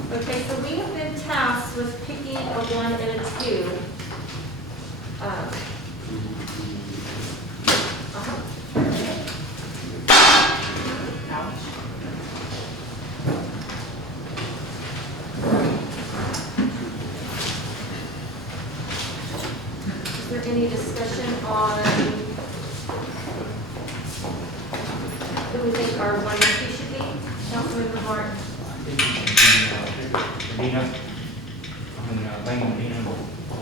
Okay, so we have been tasked with picking a 1 and a 2. Ouch. Is there any discussion on who we think our 1 and 2 should be? Councilmember Martin? Medina, Bang Medina,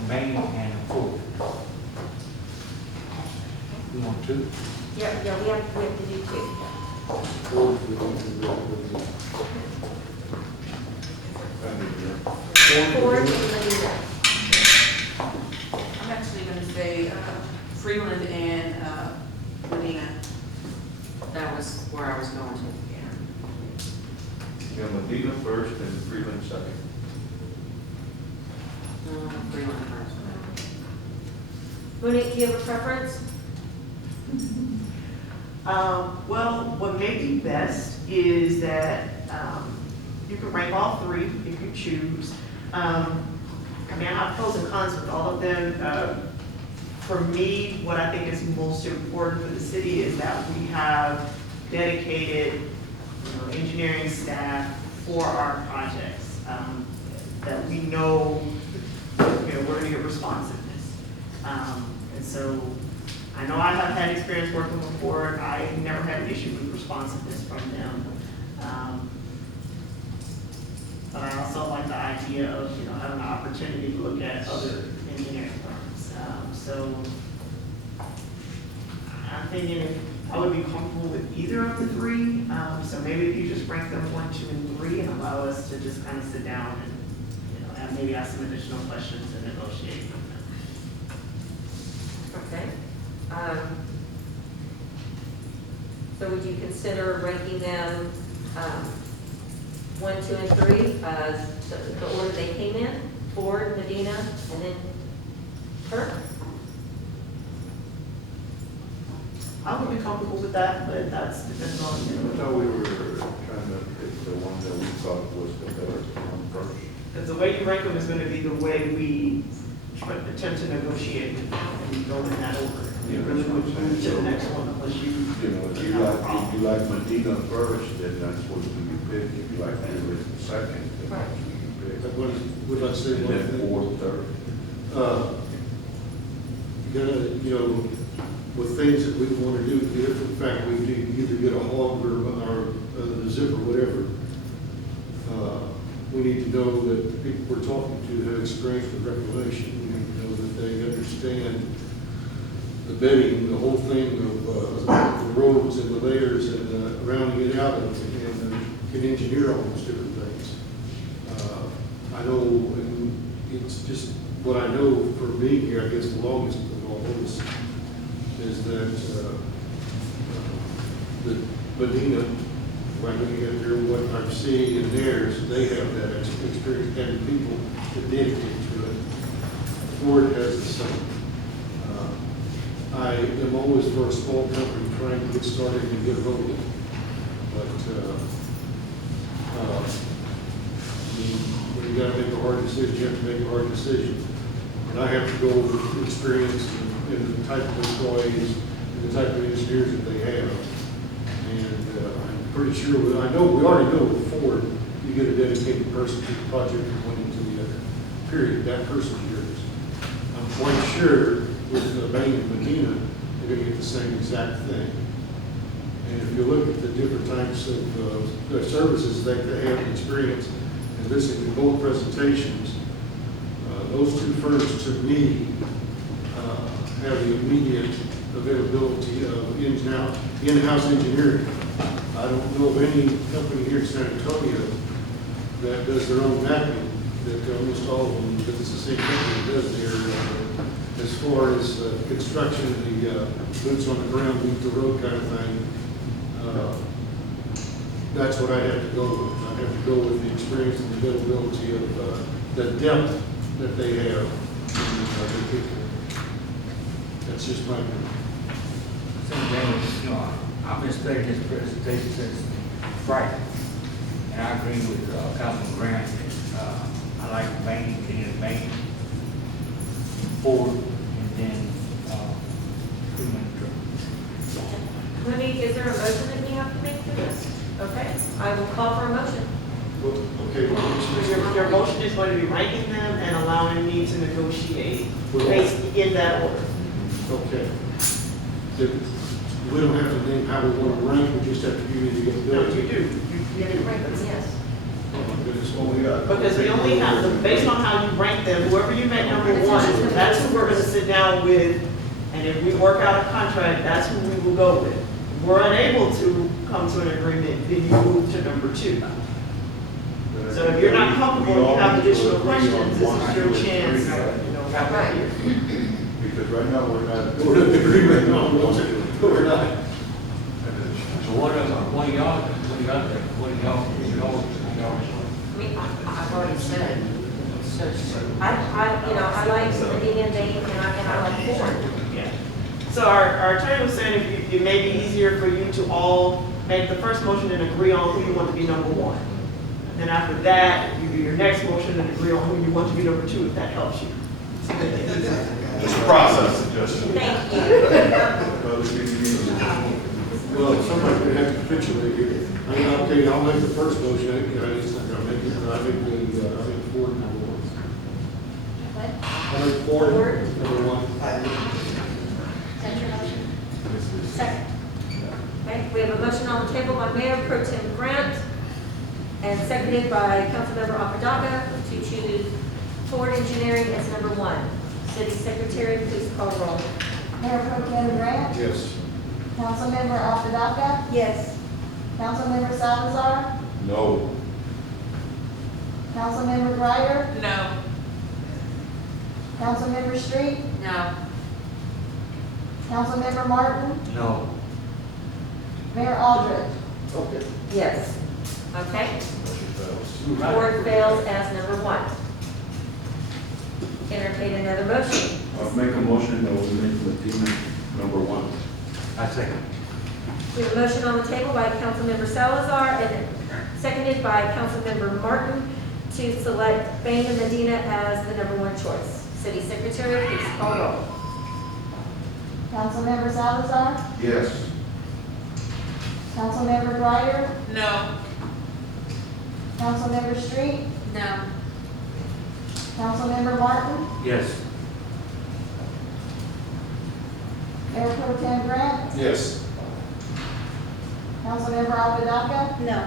Bang and Ford. You want two? Yeah, we have to do 2. Ford and Medina. I'm actually going to say Freeland and Medina. That was where I was going to. Yeah, Medina first and Freeland second. Freeland first. Monique, do you have a preference? Well, what may be best is that you can rank all 3 if you choose. I mean, I have pros and cons with all of them. For me, what I think is most important for the city is that we have dedicated engineering staff for our projects, that we know, we're going to get responsiveness. And so I know I have had experience working with Ford. I never had an issue with responsiveness from them. But I also like the idea of, having an opportunity to look at other engineering firms. So I'm thinking I would be comfortable with either of the 3. So maybe if you just rank them 1, 2, and 3 and allow us to just kind of sit down and, and maybe ask some additional questions and negotiate from them. Okay. So would you consider ranking them 1, 2, and 3, the order they came in? Ford, Medina, and then Kirk? I would be comfortable with that, but that's depends on, I thought we were trying to pick the one that we thought was the better one first. because the way you rank them is going to be the way we attempt to negotiate and go in that order. You really would move to the next one unless If you like Medina first, then that's what you pick. If you like Freeland second, then that's what you pick. Would I say And one then thing? fourth, third. You gotta, with things that we want to do, if in fact we do either get a hog or a zip or whatever, we need to know that the people we're talking to have experience with reclamation. We need to know that they understand the bedding, the whole thing of the roads and the layers and rounding it out and can engineer all those different things. I know, and it's just what I know for me here, I guess the longest of all this is that the Medina, when I look at their, what I'm seeing in theirs, they have that experience, having people that dedicate to it. Ford has the same. I am always for a small company trying to get started and get rolling. But when you gotta make a hard decision, you have to make a hard decision. And I have to go with experience and the type of employees and the type of engineers that they have. And I'm pretty sure, I know, we already know with Ford, you get a dedicated person to the project from one end to the other. Period. That person's yours. I'm quite sure with Bang and Medina, they're going to get the same exact thing. And if you look at the different types of services that they have experience, and listening to both presentations, those 2 firms to me have the immediate availability of in-house engineering. I don't know of any company here in San Antonio that does their own mapping, that almost all of them, but it's the same company that does their, as far as construction, the boots on the ground, meet the road kind of thing. That's what I have to go with. I have to go with the experience and the availability of the depth that they have in their people. That's just my opinion. James, I've been studying his presentation since Friday. And and I agree with, Councilman Grant, I like Bain, getting Bain, Ford, and then, Freeman. Monique, is there a motion that we have to make for this? Okay, I will call for a motion. Well, okay, well, Your motion is going to be ranking them and allowing me to negotiate based in that order. okay. We don't have to name how we want to rank, we just have to, you need to get the No, bill. you do. You do rank them. Yes. It's Well, we got- Because we only have, based on how you rank them, whoever you make number one, that's who we're gonna sit down with. And if we work out a contract, that's who we will go with. If we're unable to come to an agreement, then you move to number two. So if you're not comfortable, you have additional questions, this is your chance, you know, right here. Because right now, we're not. We're not in agreement, no, we're not. So what do y'all, I mean, I've already said, I like Medina and Bain, and I like Ford. Yeah. So our attorney was saying if it may be easier for you to all make the first motion and agree on who you want to be number one. And then after that, you do your next motion and agree on who you want to be number two, if that helps you. It's a process suggestion. Thank you. Well, somebody's gonna have to capitulate here. I mean, okay, I'll make the first motion, I think Ford number one. I think Ford number one. Second. Okay, we have a motion on the table by Mayor Pro Tem Grant and seconded by Councilmember Apodaca to choose Ford Engineering as number one. City Secretary, please call roll. Mayor Pro Tem Grant, Yes. Councilmember Apodaca, Yes. Councilmember Salazar, No. Councilmember Ryder, No. Councilmember Street, No. Councilmember Martin, No. Mayor Aldridge. Okay. Yes. Okay, Right. Ford fails as number one. Entertain another motion. I'll make a motion that we make Medina number one. I second. We have a motion on the table by Councilmember Salazar and seconded by Councilmember Martin to select Bain and Medina as the number one choice. City Secretary, please call roll. Councilmember Salazar, Yes. Councilmember Ryder, No. Councilmember Street, No. Councilmember Martin, Yes. Mayor Pro Tem Grant, Yes. Councilmember Apodaca, No.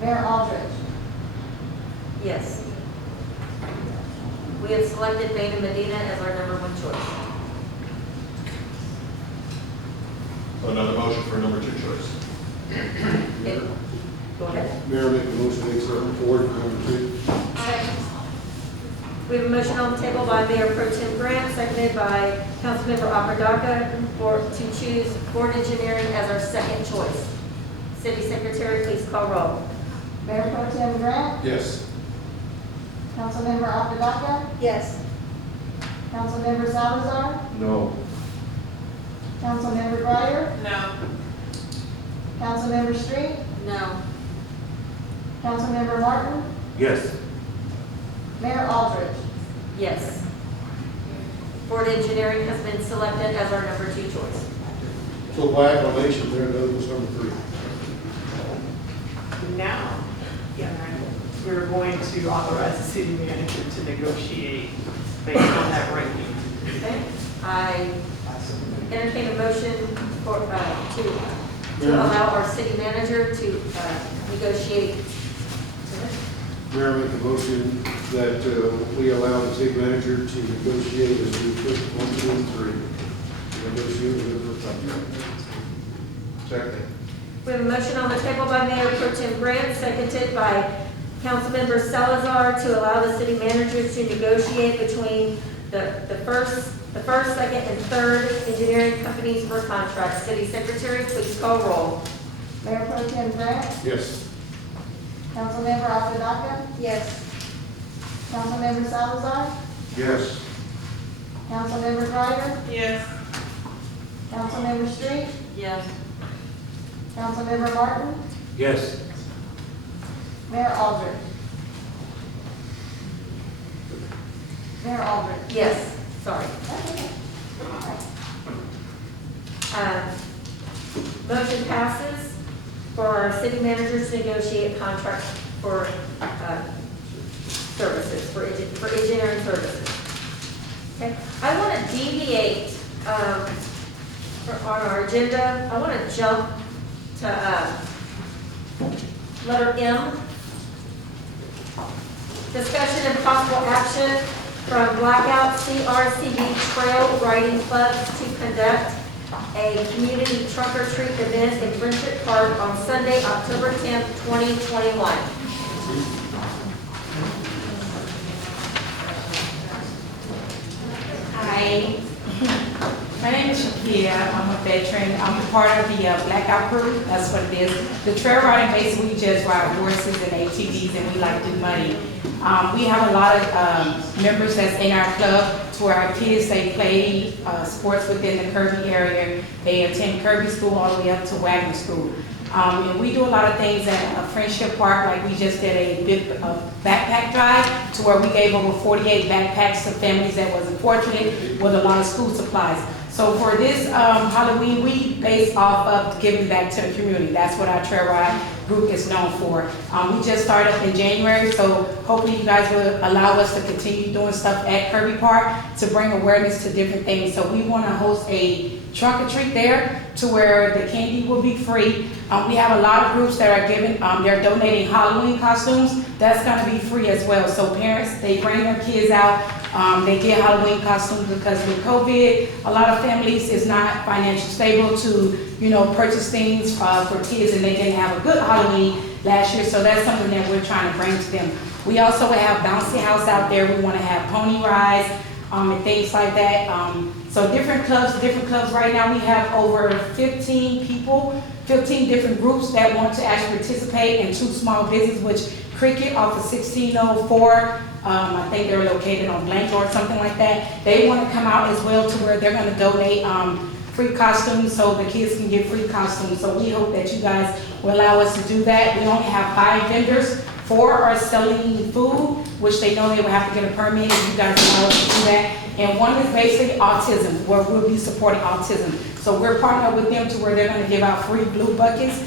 Mayor Aldridge. Yes. We have selected Bain and Medina as our number one choice. So another motion for number two choice. Go ahead. Mayor, make a motion to accept Ford number two. We have a motion on the table by Mayor Pro Tem Grant, seconded by Councilmember Apodaca to choose Ford Engineering as our second choice. City Secretary, please call roll. Mayor Pro Tem Grant, Yes. Councilmember Apodaca, Yes. Councilmember Salazar, No. Councilmember Ryder, No. Councilmember Street, No. Councilmember Martin, Yes. Mayor Aldridge. Yes. Ford Engineering has been selected as our number two choice. So by acclamation, there, that was number three. Now, we're going to authorize the city manager to negotiate based on that ranking. Okay? I entertain a motion for, to allow our city manager to negotiate. Mayor, make a motion that we allow the city manager to negotiate as we put 1, 2, and 3. Negotiate with the contract. Second. We have a motion on the table by Mayor Pro Tem Grant, seconded by Councilmember Salazar to allow the city manager to negotiate between the first, second, and third engineering companies for contract. City Secretary, please call roll. Mayor Pro Tem Grant, Yes. Councilmember Apodaca, Yes. Councilmember Salazar, Yes. Councilmember Ryder, Yes. Councilmember Street, Yes. Councilmember Martin, Yes. Mayor Aldridge. Mayor Aldridge. Yes, sorry. That's okay. Motion passes for our city managers to negotiate contracts for services, for engineering services. Okay, I want to deviate on our agenda. I want to jump to letter M. Discussion and possible action from Blackout CRCB Trail Riding Clubs to conduct a community trunk or treat event in Friendship Park on Sunday, October 10th, 2021. Hi, my name is Shakia. I'm a veteran. I'm part of the Blackout crew. That's what it is. The trail riding, basically, we just ride horses and ATVs, and we like to do money. We have a lot of members that's in our club to where our kids, they play sports within the Kirby area. They attend Kirby school all the way up to Wagner school. And we do a lot of things at Friendship Park, like we just did a big backpack drive to where we gave over 48 backpacks to families that wasn't fortunate with a lot of school supplies. So for this Halloween, we base off of giving back to the community. That's what our trail ride group is known for. We just started in January, so hopefully you guys will allow us to continue doing stuff at Kirby Park to bring awareness to different things. So we want to host a trunk or treat there to where the candy will be free. We have a lot of groups that are giving, they're donating Halloween costumes. That's going to be free as well. So parents, they bring their kids out. They get Halloween costumes because with COVID, a lot of families is not financially stable to, purchase things for kids, and they didn't have a good Halloween last year. So that's something that we're trying to bring to them. We also have bouncy house out there. We want to have pony rides and things like that. So different clubs right now, we have over 15 people, 15 different groups that want to actually participate, in 2 small businesses, which Cricket off of 1604, I think they're located on Blank or something like that. They want to come out as well to where they're going to donate free costumes so the kids can get free costumes. So we hope that you guys will allow us to do that. We only have 5 vendors. 4 are selling food, which they know they will have to get a permit if you guys allow us to do that. And 1 is basically autism, where we'll be supporting autism. So we're partnered with them to where they're going to give out free blue buckets